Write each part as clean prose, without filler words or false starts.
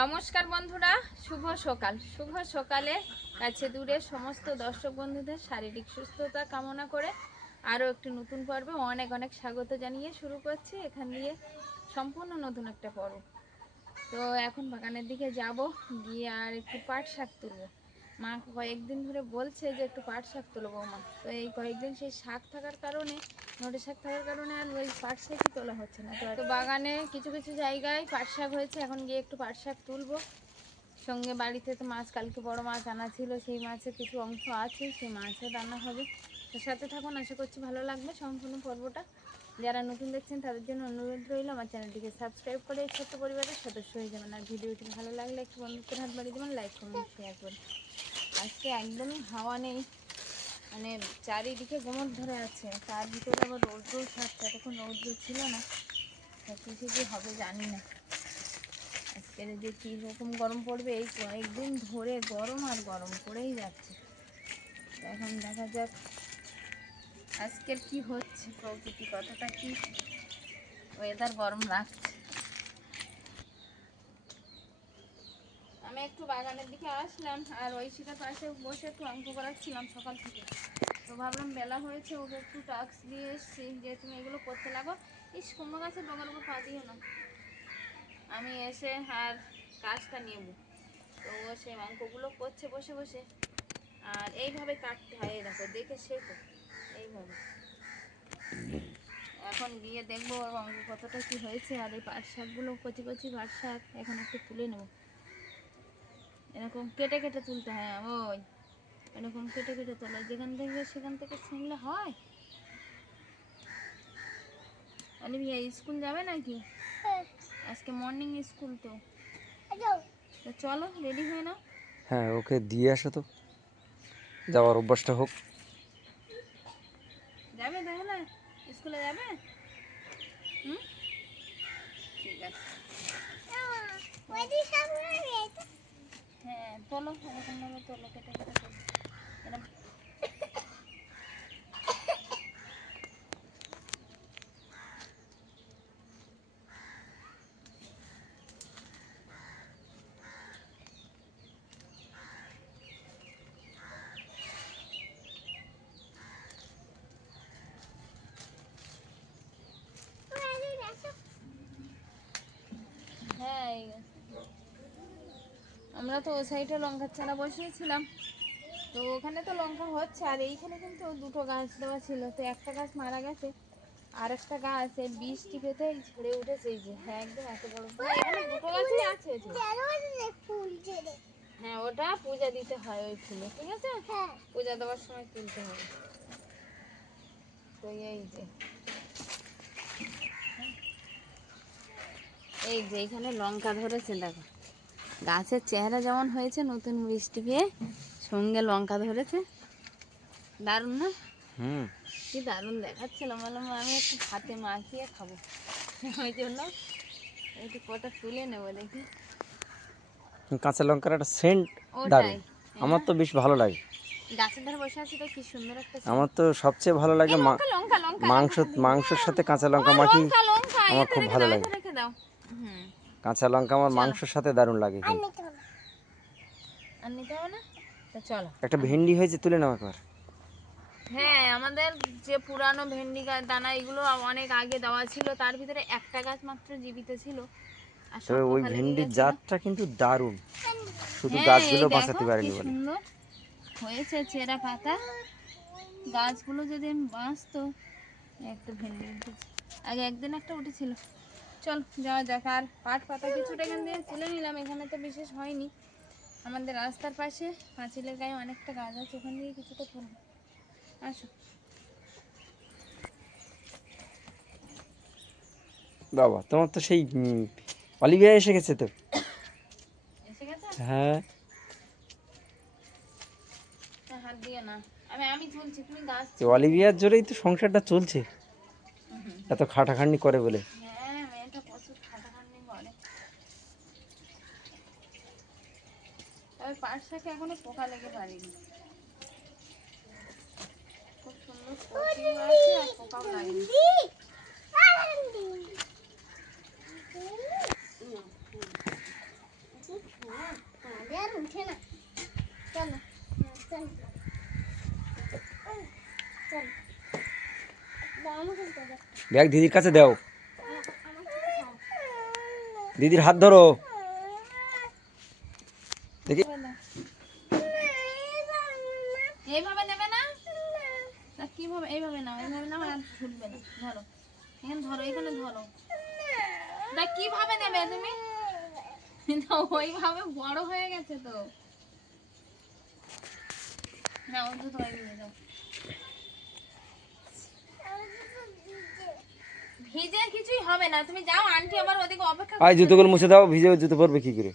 নমস্কার বন্ধুরা, শুভ সকালে কাছে দূরে সমস্ত দর্শক বন্ধুদের শারীরিক সুস্থতা কামনা করে আরও একটি নতুন পর্বে অনেক অনেক স্বাগত জানিয়ে শুরু করছি। এখান দিয়ে সম্পূর্ণ নতুন একটা পর্ব। তো এখন বাগানের দিকে যাব, গিয়ে আর একটু পাট শাক তুলবো। মা কয়েকদিন ধরে বলছে যে একটু পাট শাক তুলবো মা, তো এই কয়েকদিন সেই শাক থাকার কারণে, নোটে শাক থাকার কারণে আর ওই পাট শাকই তোলা হচ্ছে না। তো বাগানে কিছু কিছু জায়গায় পাট শাক হয়েছে, এখন গিয়ে একটু পাট শাক তুলবো। সঙ্গে বাড়িতে তো মাছ, কালকে বড় মাছ আনা ছিল, সেই মাছের কিছু অংশ আছে, সেই মাছও রান্না হবে। তো সাথে থাকুন, আশা করছি ভালো লাগবে সম্পূর্ণ পর্বটা। যারা নতুন দেখছেন তাদের জন্য অনুরোধ রইল আমার চ্যানেলটিকে সাবস্ক্রাইব করে এই ছোট্ট পরিবারের সদস্য হয়ে যাবেন। আর ভিডিওটি ভালো লাগলে একটু বন্ধুত্বের হাত বাড়িয়ে দেবেন, লাইক কমেন্ট শেয়ার করে। আজকে একদমই হাওয়া নেই, মানে চারিদিকে গোমর ধরে আছে, তার ভিতরে আবার রৌদ্র ছাড়ছে। এতক্ষণ রৌদ্র ছিল না, কিছু যে হবে জানি না। আজকের যে কী রকম গরম পড়বে, এই কয়েকদিন ধরে গরম আর গরম পড়েই যাচ্ছে। এখন দেখা যাক আজকের কি হচ্ছে, প্রকৃতি কতটা কি ওয়েদার গরম রাখছে। আমি একটু বাগানের দিকে আসলাম, আর ঐশীটার পাশে বসে একটু অঙ্ক করাচ্ছিলাম সকাল থেকে। তো ভাবলাম বেলা হয়েছে, ওকে একটু টাস্ক দিয়ে এসছি যে তুমি এগুলো করতে লাগো। ইস, কুমড়ো গাছের ডগার উপর পা দিও না। আমি এসে আর কাজটা নেব। তো ও সেই অঙ্কগুলো করছে বসে বসে, আর এইভাবে কাটতে হয়। এই দেখো, দেখে শেখো এইভাবে। এখন গিয়ে দেখবো অঙ্ক কতটা কি হয়েছে। আর এই পাট শাকগুলো, কচি কচি পাট শাক এখন একটু তুলে নেব। এরকম কেটে কেটে তুলতে হয়, ওই এরকম কেটে কেটে তোলা, যেখান থেকে সেখান থেকে ছিঁড়লে হয়। অলিভিয়া স্কুল যাবে নাকি? আজকে মর্নিং স্কুল। তো চলো রেডি হয়ে নাও। হ্যাঁ, ওকে দিয়ে আসো তো, যাওয়ার অভ্যাসটা হোক। যাবে তাহলে? স্কুলে যাবে? হুম, ঠিক আছে। হ্যাঁ, তোলো, এরকম ভাবে তোলো, কেটে কেটে তোলো। এরকম হ্যাঁ, এই গেছে। আমরা তো ওই সাইডে লঙ্কার চারা বসিয়েছিলাম, তো ওখানে তো লঙ্কা হচ্ছে। আর এইখানে কিন্তু দুটো গাছ দেওয়া ছিল, তো একটা গাছ মারা গেছে, আর একটা গাছ এই বীজ টিপেতেই ঝরে উঠেছে। এই যে, হ্যাঁ একদম এত বড়। এখানে দুটো গাছই আছে। হ্যাঁ, ওটা পূজা দিতে হয় ওই ফুলে, ঠিক আছে? পূজা দেওয়ার সময় তুলতে হবে। তো এই যে, এই যে এখানে লঙ্কা ধরেছে, দেখো গাছের চেহারা যেমন হয়েছে, নতুন বৃষ্টি পেয়ে সঙ্গে লঙ্কা ধরেছে। দারুণ না? কি দারুণ দেখাচ্ছিল। বললাম আমি একটু ভাতে মাখিয়ে খাবো, ওই জন্য একটু কটা তুলে নেবো। দেখি, কাঁচা লঙ্কার একটা সেন্ট দারুণ, ওটাই। আমার তো বেশ ভালো লাগে। গাছের ধারে বসে আছি তো কি সুন্দর একটা আমার তো সবচেয়ে ভালো লাগে লঙ্কা লঙ্কা লঙ্কা মাংসের সাথে কাঁচা লঙ্কা মাখি, লঙ্কা আমার খুব ভালো লাগে। রেখে দাও। হুম, কাঁচা লঙ্কা আমার মাংসের সাথে দারুণ লাগে। আর নিতে হবে না, তো চলো। একটা ভেন্ডি হয়েছে, তুলে নাও একবার। হ্যাঁ, আমাদের যে পুরানো ভেন্ডি দানা, এগুলো অনেক আগে দেওয়া ছিল, তার ভিতরে একটা গাছ মাত্র জীবিত ছিল। আর তবে ওই ভেন্ডির জাতটা কিন্তু দারুণ, শুধু গাছগুলো বাঁচাতে পারেনি বলে। সুন্দর হয়েছে চেরা পাতা, গাছগুলো যদি বাঁচতো। একটা ভেন্ডি উঠেছে, আগে একদিন একটা উঠেছিল। চল যাওয়া যাক। আর পাট পাতা কিছুটা এখান দিয়ে তুলে নিলাম, এখানে তো বিশেষ হয়নি। আমাদের রাস্তার পাশে পাঁচিলের গায়ে অনেকটা গাছ আছে, ওখান দিয়ে কিছুটা তুলবো। আসো। বাবা, তোমার তো সেই অলিভিয়া এসে গেছে তো। এসে গেছে? হ্যাঁ, হাত দিয়ে না, আমি তুলছি, তুমি গাছ। অলিভিয়ার জোরেই তো সংসারটা চলছে, এত খাটাখাটনি করে বলে। হ্যাঁ, মেয়েটা প্রচুর খাটাখাটনি করে। তবে পাট শাকে এখনো পোকা লেগে পারেনি। খুব সুন্দর কচিও আছে আর পোকাও লাগেনি। ব্যাগ দিদির কাছে দাও, দিদির হাত ধরো দেখি। এইভাবে নেবে না, তা কিভাবে? এইভাবে নাও, এইভাবে নাও, আর ঝুলবে না। ধরো এখানে, ধরো এখানে, ধরো। তা কিভাবে নেবে তুমি? না, ওইভাবে বড় হয়ে গেছে তো। না, ও দুটো এগিয়ে দাও। ভিজে কিছুই হবে না, তুমি যাও, আন্টি আবার ওদিকে অপেক্ষা আয় করছে। জুতোগুলো মুছে দাও, ভিজে জুতো পরবে কি করে?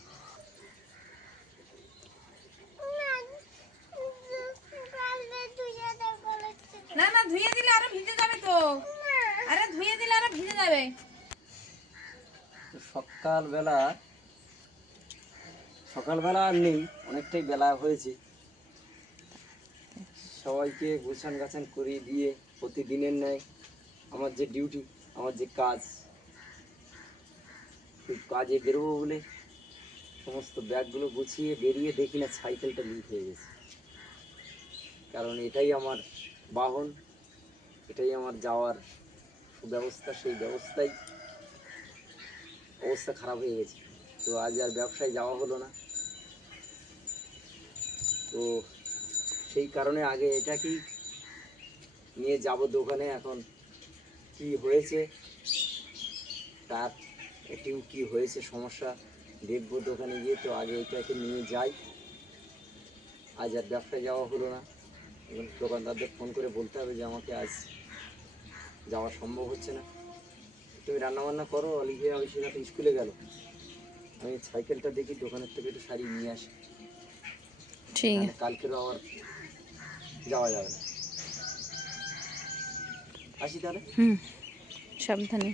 না না, ধুয়ে দিলে আরো ভিজে যাবে তো। আরে ধুয়ে দিলে আরো ভিজে যাবে। সকালবেলা আর নেই, অনেকটাই বেলা হয়েছে। সবাইকে গোছান গাছান করিয়ে দিয়ে প্রতিদিনের ন্যায় আমার যে ডিউটি, আমার যে কাজ, ওই কাজে বেরোবো বলে সমস্ত ব্যাগগুলো গুছিয়ে বেরিয়ে দেখি না সাইকেলটা লিক হয়ে গেছে। কারণ এটাই আমার বাহন, এটাই আমার যাওয়ার ব্যবস্থা, সেই ব্যবস্থায় অবস্থা খারাপ হয়ে গেছে। তো আজ আর ব্যবসায় যাওয়া হলো না। তো সেই কারণে আগে এটাকেই নিয়ে যাব দোকানে। এখন কি হয়েছে, তার একটু কি হয়েছে সমস্যা দেখবো দোকানে গিয়ে। তো আগে এটাকে নিয়ে যাই, আজ আর ব্যবসায় যাওয়া হলো না। এখন দোকানদারদের ফোন করে বলতে হবে যে আমাকে আজ যাওয়া সম্ভব হচ্ছে না, তুমি রান্নাবান্না করো। অলিভিয়া ওই সেটা তো স্কুলে গেল, আমি সাইকেলটা দেখি দোকানের থেকে একটু সারিয়ে নিয়ে আসি, ঠিক আছে। কালকেরও আবার যাওয়া যাবে না। আসি তাহলে। সাবধানে।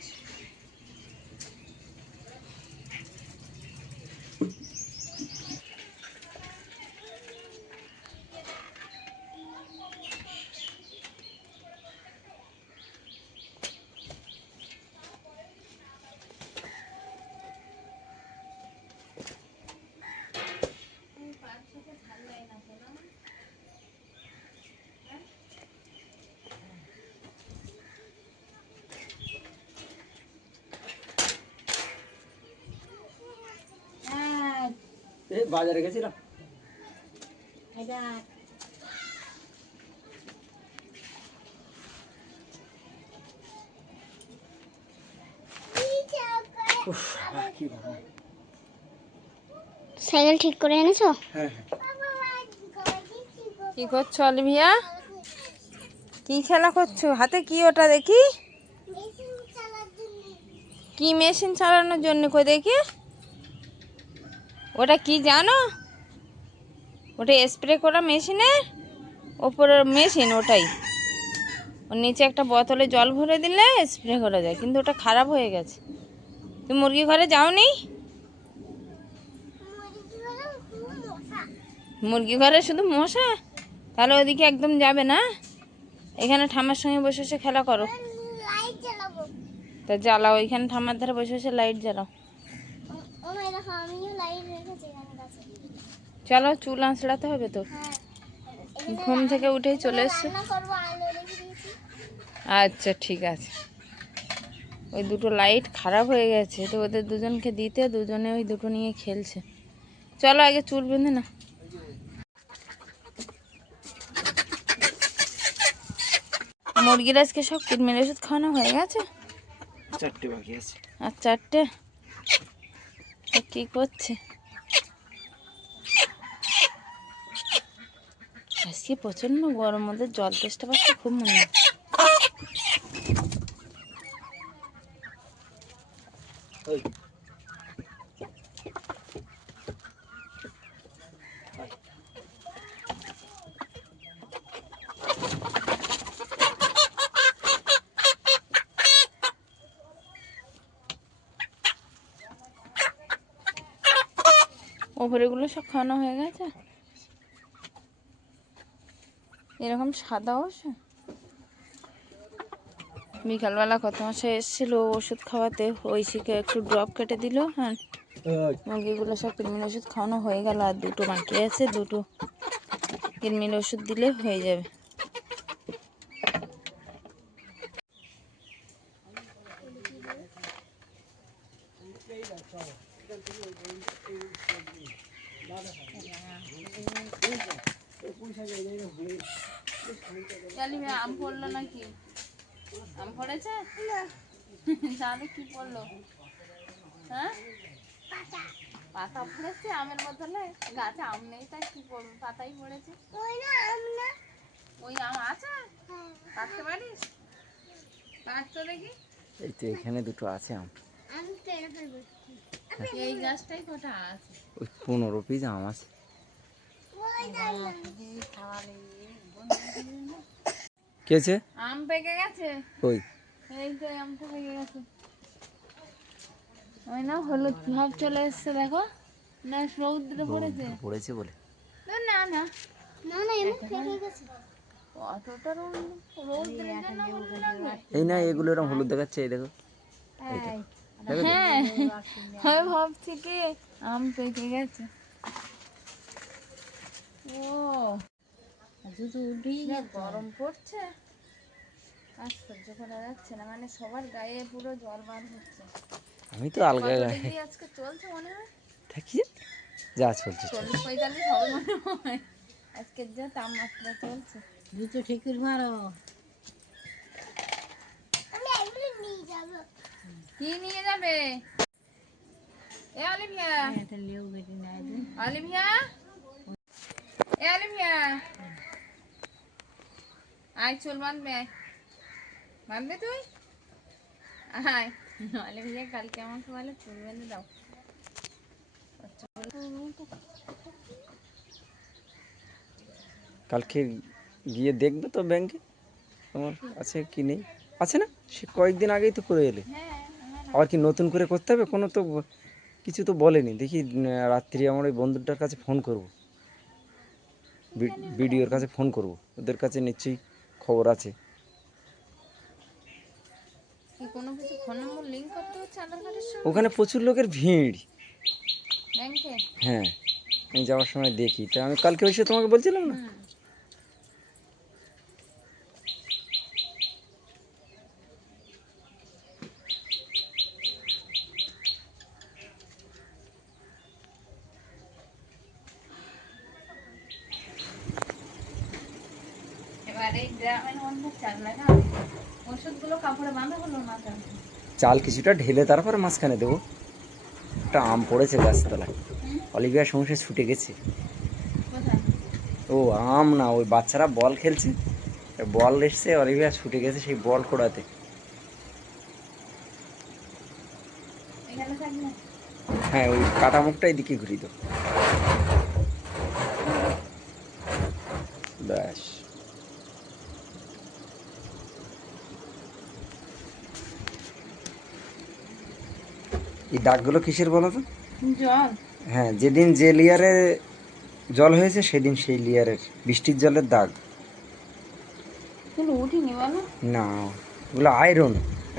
বাজারে গেছিলাম। সাইকেল ঠিক করে এনেছো? হ্যাঁ, কি করছো অলিভিয়া? কি খেলা করছো? হাতে কি ওটা দেখি? কি মেশিন চালানোর জন্য? কই দেখি। ওটা কি জানো? ওটা স্প্রে করা মেশিনের ওপরের মেশিন, ওটাই। ওর নিচে একটা বোতলে জল ভরে দিলে স্প্রে করা যায়, কিন্তু ওটা খারাপ হয়ে গেছে। তুমি মুরগি ঘরে যাওনি? মুরগি ঘরে শুধু মশা? তাহলে ওদিকে একদম যাবে না, এখানে ঠাম্মার সঙ্গে বসে বসে খেলা করো। লাইট জ্বালাবো। তা জ্বালাও, ওইখানে ঠাম্মার ধারে বসে বসে লাইট জ্বালাও। ও মাই দেখো, আমিও লাইট রেখেছি এখানে কাছে। চলো, চুল আঁচড়াতে হবে তো। হ্যাঁ, ঘুম থেকে উঠেই চলে এসছো। রান্না করবো, আলো রেখে দিয়েছি। আচ্ছা ঠিক আছে। ওই দুটো লাইট খারাপ হয়ে গেছে, তো ওদের দুজনকে দিতে, দুজনে ওই দুটো নিয়ে খেলছে। চলো আগে চুল বেঁধে না। মুরগির আজকে সব কৃমির ওষুধ খাওয়ানো হয়ে গেছে? 4টে বাকি আছে। আর 4টে? কি করছে আজকে? প্রচন্ড গরম, ওদের জল তেষ্টা পাচ্ছে খুব মনে হয়। ওপরেগুলো সব খাওয়ানো হয়ে গেছে। এরকম সাদা ওষুধ বিকালবেলা কত মাসে এসেছিল ওষুধ খাওয়াতে, ঐশীকে একটু ড্রপ কেটে দিল। হ্যাঁ, মুরগিগুলো সব কৃমির ওষুধ খাওয়ানো হয়ে গেল, আর দুটো বাকি আছে, দুটো কৃমির ওষুধ দিলে হয়ে যাবে। আম পড়লো নাকি? আম পড়েছে? তাহলে কি পড়লো? হ্যাঁ, পাতা পড়েছে আমের বদলে? গাছে আম নেই তাই কি পড়বে, পাতাই পড়েছে। ওই আম আছে, কাটতে পারিস? কাট তো দেখি। এই তো এখানে দুটো আছে আম। এই গাছটাই কটা আছে? ওই 15 পিস আম আছে। কি আছে? আম পেকে গেছে। কই? এই তো আমটা পেকে গেছে। ওই না হলুদ ভাব চলে এসছে, দেখো না, রৌদ্র পড়েছে। পড়েছে বলে না না না না এমন ফেটে গেছে। অতটা রৌদ্রের জন্য হলুদ লাগবে। এই না, এগুলো এরকম হলুদ দেখাচ্ছে, এই দেখো। এই দেখো। দেখো তো? হ্যাঁ, আমি ভাবছি কি আম পেকে গেছে। ও যা গরম পড়ছে আর সহ্য করা যাচ্ছে না, মানে সবার গায়ে পুরো জল বার হচ্ছে। আমি তো আলগা কত গায়ে ডিগ্রি আজকে চলছে মনে হয়? থাকি, যা চলছে চলছে। 40-45 হবে মনে হয় আজকের যা তাপমাত্রা চলছে। জুতো ঠিক করে মারো। আমি এগুলো নিয়ে যাব। কি নিয়ে যাবে? এ অলিভিয়া, এটা লেউ বেটি নাই দে। অলিভিয়া, এ অলিভিয়া, আয় চুল বাঁধবে, আয় বাঁধবে তুই, আয়। অলিভিয়া কালকে আমাকে বলে চুল বেঁধে দাও। কালকে গিয়ে দেখবে তো ব্যাংকে তোমার আছে কি নেই। আছে না, সে কয়েকদিন আগেই তো করে এলে। হ্যাঁ, আবার কি নতুন করে করতে হবে? কোনো তো কিছু তো বলেনি। দেখি রাত্রি আমার ওই বন্ধুটার কাছে ফোন করব, বিডিওর কাছে ফোন করব, ওদের কাছে নিশ্চয়ই খবর আছে। কি কোনো কিছু ফোন নম্বর লিংক করতে হচ্ছে আধার কার্ডের সঙ্গে ওখানে প্রচুর লোকের ভিড়। ব্যাংকে? হ্যাঁ, আমি যাওয়ার সময় দেখি, তাই আমি কালকে এসে তোমাকে বলছিলাম না। এবার এই গ্রামের মধ্যে চাল লাগা ওষুধগুলো কাপড়ে বাঁধা হলো না কেন? চাল কিছুটা ঢেলে তারপরে মাঝখানে দেবো। একটা আম পড়েছে গাছতলায়, অলিভিয়ার সমস্যা ছুটে গেছে। কোথায়? ও আম না, ওই বাচ্চারা বল খেলছে, বল এসছে, অলিভিয়া ছুটে গেছে সেই বল কোড়াতে। এখানে থাকবে? হ্যাঁ, ওই কাটা মুখটা এদিকে ঘুরি তো, ব্যাস। এই দাগগুলো কিসের বলো তো? জল। হ্যাঁ, যেদিন যে লেয়ারে জল হয়েছে সেদিন সেই লেয়ারের বৃষ্টির জলের দাগ। কিন্তু উঠিনি বলো। না, ওগুলো আয়রন।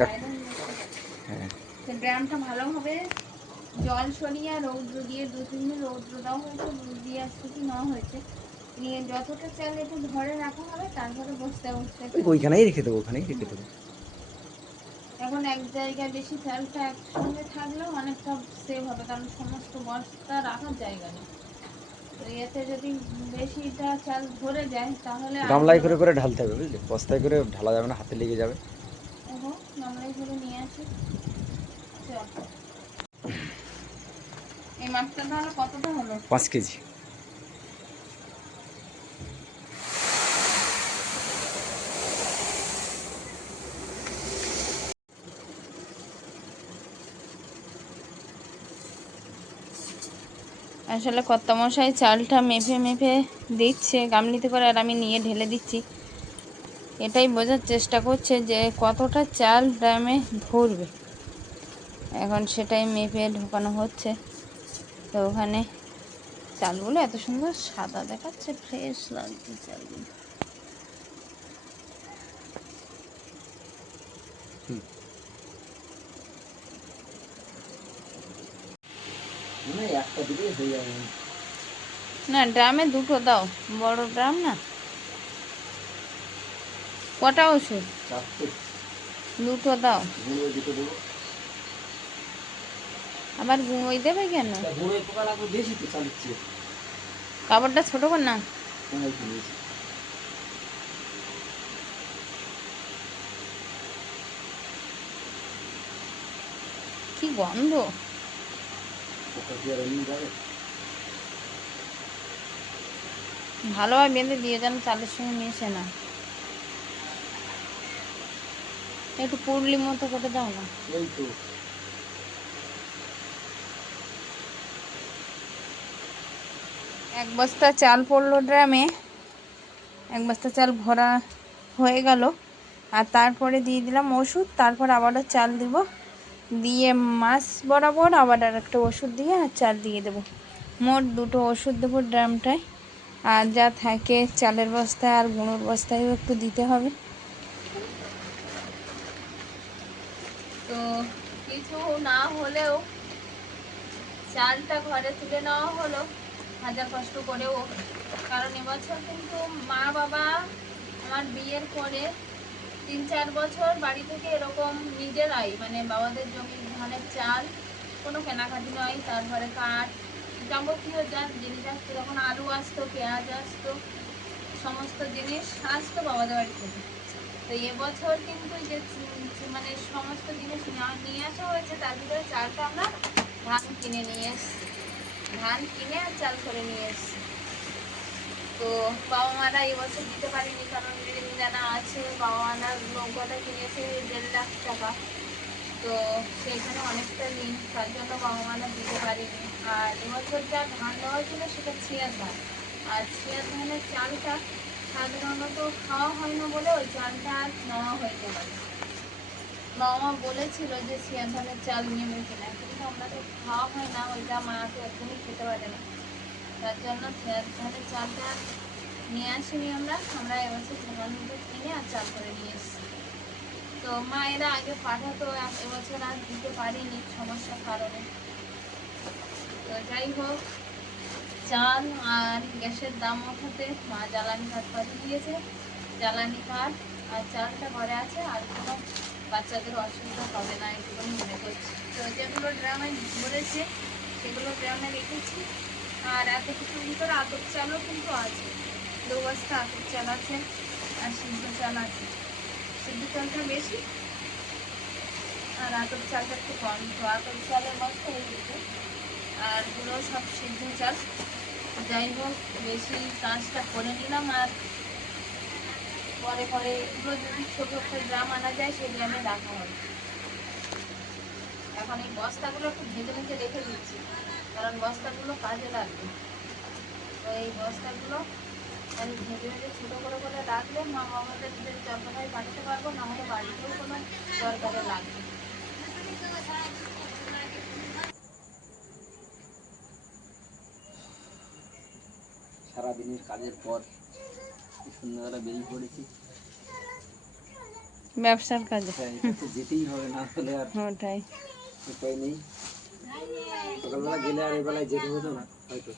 আয়রন বেশি। হ্যাঁ, তো ড্রামটা ভালোভাবে জল সরিয়ে রৌদ্র দিয়ে 2-3 দিন রৌদ্র দেওয়া হয়েছে, দিয়ে শুকি নেওয়া হয়েছে, নিয়ে যতটা চাল একটু ধরে রাখা হবে, তারপরে বস্তায় বস্তায় ফেলবো। ওইখানেই রেখে দেবো, ওখানেই রেখে দেবো। এখন এক জায়গায় বেশি চালটা একসঙ্গে থাকলেও অনেকটা সেভ হবে, কারণ সমস্ত বস্তা রাখার জায়গা নেই। তো এতে যদি বেশিটা চাল ধরে যায় তাহলে গামলায় করে করে ঢালতে হবে, বুঝলি? বস্তায় করে ঢালা যাবে না, হাতে লেগে যাবে। ওহো, গামলায় করে নিয়ে আসি। চল, এই মাছটা তাহলে কতটা হলো? 5 কেজি। আসলে কর্তামশাই চালটা মেপে মেপে দিচ্ছে গামলিতে করে, আর আমি নিয়ে ঢেলে দিচ্ছি। এটাই বোঝার চেষ্টা করছে যে কতটা চাল ড্রামে ধরবে। এখন সেটাই মেপে ঢোকানো হচ্ছে। তো ওখানে চালগুলো এত সুন্দর সাদা দেখাচ্ছে, ফ্রেশ লাগছে চালগুলো। একটা দিলেই হয়ে যাবে। না ড্রামে দুটো দাও, বড় ড্রাম না। কটা ওষুধ? চারটে। দুটো দাও। গুঁড়ো দুটো দেবো। আবার গুঁড়োই দেবে কেন? তা গুঁড়োয় পোকা লাগবে বেশি তো চালিচ্ছে। কাপড়টা ছোট কর না। কোনায় কিনেছি। কি গন্ধ! পোকা কি আর এমনি যাবে? ভালোভাবে বেঁধে দিয়ে যেন চালের সঙ্গে মিশে না। একটু পুরলি মতো করে দাও না। এই তো। এক বস্তা চাল পড়লো ড্রামে, এক বস্তা চাল ভরা হয়ে গেল। আর তারপরে দিয়ে দিলাম ওষুধ, তারপর আবারও চাল দিব, দিয়ে মাছ বরাবর আবার আর একটা ওষুধ দিয়ে আর চাল দিয়ে দেবো। মোট দুটো ওষুধ দেবো ড্রামটায়। আর যা থাকে চালের বস্তায় আর গুঁড়োর বস্তায়ও একটু দিতে হবে। তো কিছু না হলেও চালটা ঘরে তুলে নেওয়া হলো হাজার কষ্ট করেও, কারণ এবছর কিন্তু মা বাবা আমার বিয়ের পরে 3-4 বছর বাড়ি থেকে এরকম নিজেরাই, মানে বাবাদের জমির ধানের চাল, কোনো কেনাকাটি নয়, তারপরে কাঠ যাবতীয় যা জিনিস আসতো, যখন আলু আসতো, পেঁয়াজ আসতো, সমস্ত জিনিস আসতো বাবাদের বাড়ি থেকে। তো এবছর কিন্তু যে মানে সমস্ত জিনিস নিয়ে আসা হয়েছে, তার ভিতরে চালটা আমরা ধান কিনে নিয়ে এসছি, ধান কিনে আর চাল করে নিয়ে এসছি। তো বাবা মারা এবছর দিতে পারেনি, কারণ ঋণ জানা আছে। বাবা মারা নৌকাটা কিনেছে 1.5 লাখ টাকা, তো সেখানে অনেকটা ঋণ, তার জন্য বাবা মারা দিতে পারেনি। আর এবছর যা ধান দেওয়া ছিল সেটা ছিয়ার ধান, আর ছিয়ার ধানের চালটা সাধারণত খাওয়া হয় না বলে ওই চালটা আর নেওয়া হইতে পারে। বাবা মা বলেছিল যে ছিয়ার ধানের চাল নেবে কিনা, কিন্তু আমরা তো খাওয়া হয় না, ওইটা মা তো একদমই খেতে পারে না, তার জন্য ছিয়ার ধানের চালটা নিয়ে আসিনি আমরা। আমরা এবছর ধানগুলো কিনে আর চাল করে নিয়ে এসেছি। তো মায়েরা আগে পাঠাতো, এবছর আর দিতে পারিনি সমস্যার কারণে। তো যাই হোক, চাল আর গ্যাসের দাম ওঠাতে মা জ্বালানি কাঠ পাঠিয়ে দিয়েছে। জ্বালানি কাঠ আর চালটা ঘরে আছে, আর কোনো বাচ্চাদের অসুবিধা হবে না এটুকুনি মনে করছি। তো যেগুলো ড্রামে ভরেছে সেগুলো ড্রামে রেখেছি। আর এত কিছুর ভিতরে আতপ চালও কিন্তু আছে, 2 বস্তা আতপ চাল আছে, আর সিদ্ধ চাল আছে। সিদ্ধ চালটা বেশি আর আতপ চালটা একটু কম। তো আতপ চালের বস্তা এই দিকে, আর গুলো সব সিদ্ধ চাল। যাই হোক, বেশি কাজটা করে নিলাম, আর পরে পরে এগুলো যদি ছোট একটা ড্রাম আনা যায় সেই ড্রামে রাখা হবে। এখন এই বস্তাগুলো একটু ভেজে ভেজে রেখে দিচ্ছি, কারণ বস্তাগুলো কাজে লাগবে। তো এই বস্তাগুলো আমি ভেজে ভেজে ছোটো করে করে রাখলে মা বাবাদের যতটাই পাঠাতে পারবো, না হলে বাড়িতেও কোনো দরকারে লাগবে। সারাদিনের কাজের পর সন্ধ্যাবেলা বেরিয়ে পড়েছি ব্যবসার কাজে। হ্যাঁ, এটা তো যেতেই হবে, না হলে আর ওটাই। উপায় নেই। সকালবেলা গেলে আর এবেলায় যেতে হতো না হয়তো।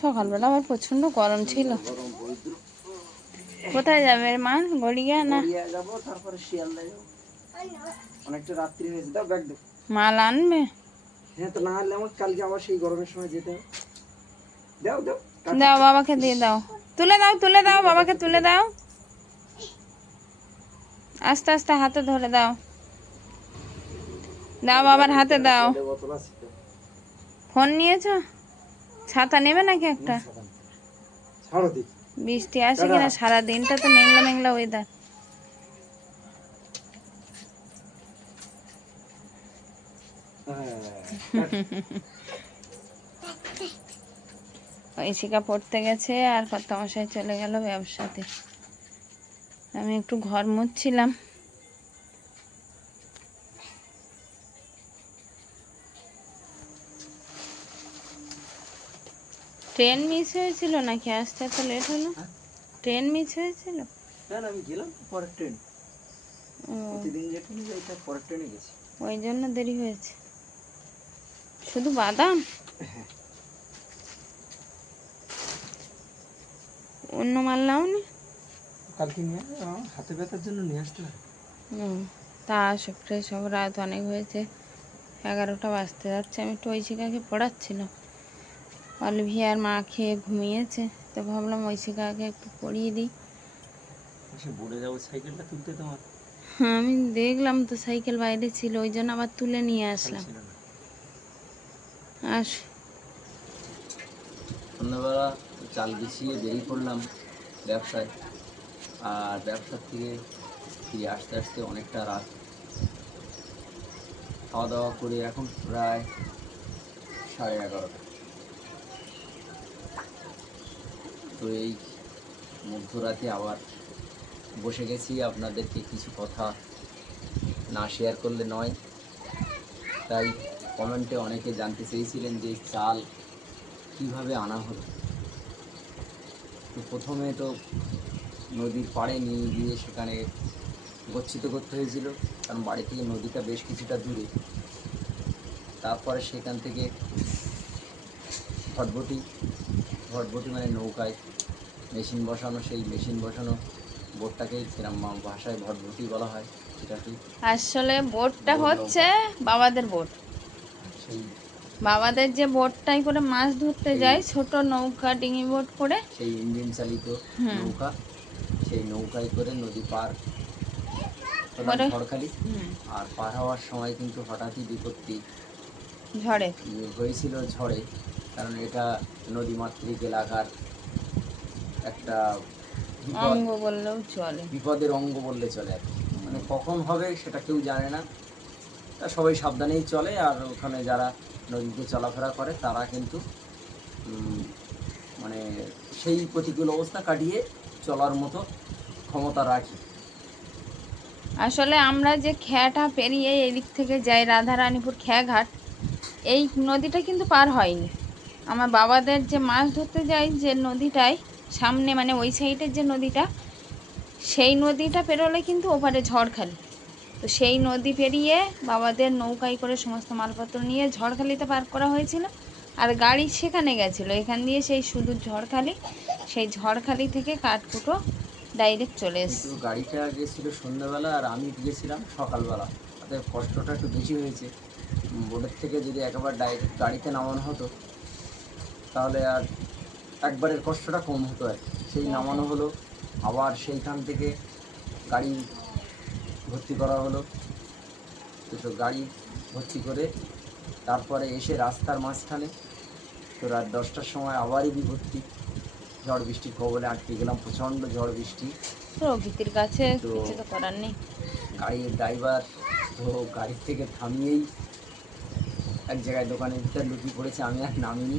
সকালবেলা আবার প্রচন্ড গরম ছিল। গরম রৌদ্র। কোথায় যাবে মা? গড়িয়া না? গড়িয়া যাবো, তারপরে শিয়ালদা যাবো। অনেকটা রাত্রি হয়েছে, দাও ব্যাগ দাও। মাল আনবে? হ্যাঁ, তো না হলে আমার কালকে আবার সেই গরমের সময় যেতে হবে। দাও দাও। দাও, বাবাকে দিয়ে দাও। তুলে দাও, তুলে দাও, বাবাকে তুলে দাও। আস্তে আস্তে হাতে ধরে দাও। দাও, বাবার হাতে দাও। বোতল আছে তো। ফোন নিয়েছো? ছাতা নেবে নাকি একটা? ছাড়ো দিক। বৃষ্টি আসে কিনা, সারা দিনটা তো মেঘলা মেঘলা ওয়েদার। ঐশিকা পড়তে গেছে আর কর্তামশাই চলে গেল ব্যবসাতে। আমি একটু ঘর মুছছিলাম। ট্রেন মিস হয়েছিল নাকি? আসতে এত লেট হলো? ট্রেন মিস হয়েছিল? না না, আমি গেলাম পরের ট্রেন। ও, প্রতিদিন যে ট্রেনে যাই তার পরের ট্রেনে গেছি। ওই জন্য দেরি হয়েছে। শুধু বাদাম? অন্য মাল নাওনি? কালকে নিয়ে হাতে ব্যথার জন্য নিয়ে আসতে হবে। তা আসো, ফ্রেশ হবো, রাত অনেক হয়েছে, 11টা বাজতে যাচ্ছে। আমি একটু ঐশিকাকে পড়াচ্ছিলাম। অলিভিয়ার মা খেয়ে ঘুমিয়েছে, তো ভাবলাম ঐশিকাকে একটু পড়িয়ে দিই। এসে পড়ে যাবো সাইকেলটা তুলতে, তোমার হ্যাঁ, আমি দেখলাম তো সাইকেল বাইরে ছিল, ওই জন্য আবার তুলে নিয়ে খেয়াল আসলাম। ছিল না। আসো। সন্ধ্যাবেলা চাল বিছিয়ে বেরিয়ে পড়লাম ব্যবসায়, আর ব্যবসার থেকে ফিরে আসতে আসতে অনেকটা রাত। খাওয়া দাওয়া করে এখন প্রায় 11:30। তো এই মধ্যরাতে আবার বসে গেছি আপনাদেরকে কিছু কথা না শেয়ার করলে নয়। তাই কমেন্টে অনেকে জানতে চেয়েছিলেন যে চাল কিভাবে আনা হলো। তো প্রথমে তো নদীর পাড়ে নিয়ে গিয়ে সেখানে গচ্ছিত করতে হয়েছিল, কারণ বাড়ি থেকে নদীটা বেশ কিছুটা দূরে। তারপরে সেখান থেকে ভটভটি ভটভটি মানে নৌকায় মেশিন বসানো, সেই মেশিন বসানো বোটটাকেই গ্রাম ভাষায় ভটভটি বলা হয় সেটাকে। আসলে বোটটা বোট হচ্ছে নৌকা, বাবাদের বোট। সেই বাবাদের যে বোটটাই করে মাছ ধরতে সেই যায়, ছোট নৌকা ডিঙি বোট করে। সেই ইঞ্জিন চালিত হুম। নৌকা, সেই নৌকায় করে নদী পার হলাম করে। ঝড়খালি। হুম। আর পার হওয়ার সময় কিন্তু হঠাৎই বিপত্তি ঝড়ে। হয়েছিল, ঝড়ে। কারণ এটা নদীমাতৃক এলাকার একটা বিপদ, অঙ্গ বললেও চলে। বিপদের অঙ্গ বললে চলে আর কি। মানে কখন হবে সেটা কেউ জানে না, তা সবাই সাবধানেই চলে। আর ওখানে যারা নদীতে চলাফেরা করে তারা কিন্তু মানে সেই প্রতিকূল অবস্থা কাটিয়ে চলার মতো ক্ষমতা রাখে। আসলে আমরা যে খেয়াটা পেরিয়ে এদিক থেকে যাই রাধারানীপুর খেয়াঘাট, এই নদীটা কিন্তু পার হয়নি। আমার বাবাদের যে মাছ ধরতে যায় যে নদীটায় সামনে, মানে ওই সাইডের যে নদীটা, সেই নদীটা পেরোলে কিন্তু ওপারে ঝড়খালি। তো সেই নদী পেরিয়ে বাবাদের নৌকায় করে সমস্ত মালপত্র নিয়ে ঝড়খালিতে পার করা হয়েছিল। আর গাড়ি সেখানে গেছিলো, এখান দিয়ে সেই শুধু ঝড়খালি, সেই ঝড়খালি থেকে কাঠকুটো ডাইরেক্ট চলে কিন্তু এসেছে। গাড়িটা গেছিলো সন্ধ্যাবেলা আর আমি গেছিলাম সকালবেলা, তাতে কষ্টটা একটু বেশি হয়েছে। বোটের থেকে যদি একেবারে ডাইরেক্ট গাড়িতে নামানো হতো তাহলে আর একবারের কষ্টটা কম হতো আর কি। সেই নামানো হলো, আবার সেইখান থেকে গাড়ি ভর্তি করা হলো। তো গাড়ি ভর্তি করে তারপরে এসে রাস্তার মাঝখানে তো রাত 10টার সময় আবারই বিপত্তি, ঝড় বৃষ্টির কবলে আটকে গেলাম, প্রচণ্ড ঝড় বৃষ্টি। প্রকৃতির কাছে তো কিছু তো করার নেই। গাড়ির ড্রাইভার তো গাড়ির থেকে থামিয়েই এক জায়গায় দোকানের ভিতরে লুকিয়ে পড়েছে, আমি আর নামিনি,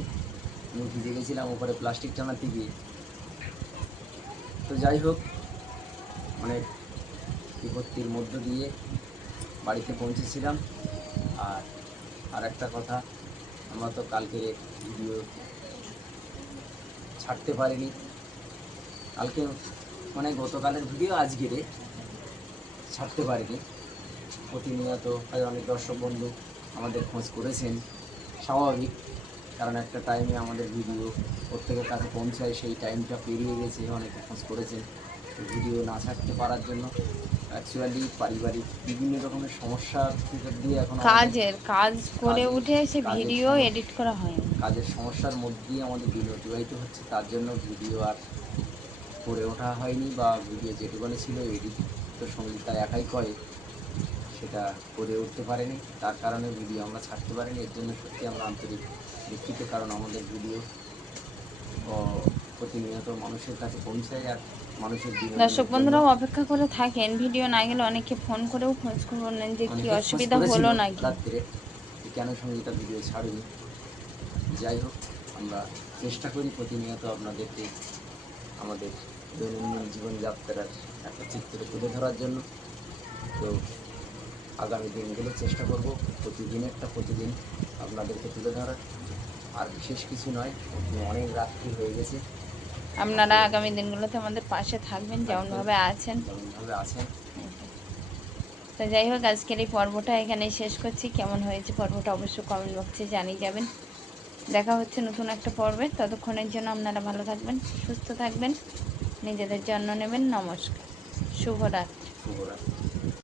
আমি ভিজে গেছিলাম উপরে প্লাস্টিক টানাতে গিয়ে। তো যাই হোক, অনেক বিপত্তির মধ্য দিয়ে বাড়িতে পৌঁছেছিলাম। আর একটা কথা, আমরা তো কালকে ভিডিও ছাড়তে পারিনি। কালকে মানে গতকালের ভিডিও আজকের ছাড়তে পারিনি। প্রতিনিয়ত অনেক দর্শক বন্ধু আমাদের খোঁজ করেছেন, স্বাভাবিক, কারণ একটা টাইমে আমাদের ভিডিও প্রত্যেকের কাছে পৌঁছায়, সেই টাইমটা পেরিয়ে গেছে, অনেকে খোঁজ করেছেন। তো ভিডিও না ছাড়তে পারার জন্য অ্যাকচুয়ালি পারিবারিক বিভিন্ন রকমের সমস্যার ভিতর দিয়ে এখন কাজ করে উঠে সে কাজের ভিডিও এডিট করা হয়নি। কাজের সমস্যার মধ্যে দিয়ে আমাদের দিন অতিবাহিত হচ্ছে, তার জন্য ভিডিও আর করে ওঠা হয়নি, বা ভিডিও যেটুকুনি ছিল এডিট তো সঙ্গীতা একাই করে, সেটা করে উঠতে পারেনি। তার কারণে ভিডিও আমরা ছাড়তে পারিনি। এর জন্য সত্যি আমরা আন্তরিক দুঃখিত, কারণ আমাদের ভিডিও প্রতিনিয়ত মানুষের কাছে পৌঁছায় আর মানুষের দর্শক বিনোদনের জন্য। বন্ধুরাও অপেক্ষা করে থাকেন, ভিডিও না গেলে অনেকে ফোন করেও খোঁজ খবর নেন যে কি অনেকে খোঁজ অসুবিধা করেছিল হলো নাকি। রাত্রে যে কেন সঙ্গীতা ভিডিও ছাড়ুনি। যাই হোক, আমরা চেষ্টা করি প্রতিনিয়ত আপনাদেরকে আমাদের দৈনন্দিন জীবনযাত্রার একটা চিত্র তুলে ধরার জন্য। তো আগামী দিনগুলো চেষ্টা করব প্রতিদিন আপনাদেরকে তুলে ধরার। আর বিশেষ কিছু নয়, অনেক রাত্রি হয়ে গেছে, আপনারা আগামী দিনগুলোতে আমাদের পাশে থাকবেন যেমনভাবে আছেন। যেমনভাবে আছেন। তো যাই হোক, আজকের এই পর্বটা এখানেই শেষ করছি। কেমন হয়েছে পর্বটা অবশ্যই কমেন্ট বক্সে জানিয়ে যাবেন। দেখা হচ্ছে নতুন একটা পর্বে। ততক্ষণের জন্য আপনারা ভালো থাকবেন, সুস্থ থাকবেন, নিজেদের যত্ন নেবেন। নমস্কার, শুভরাত্রি। শুভরাত্রি।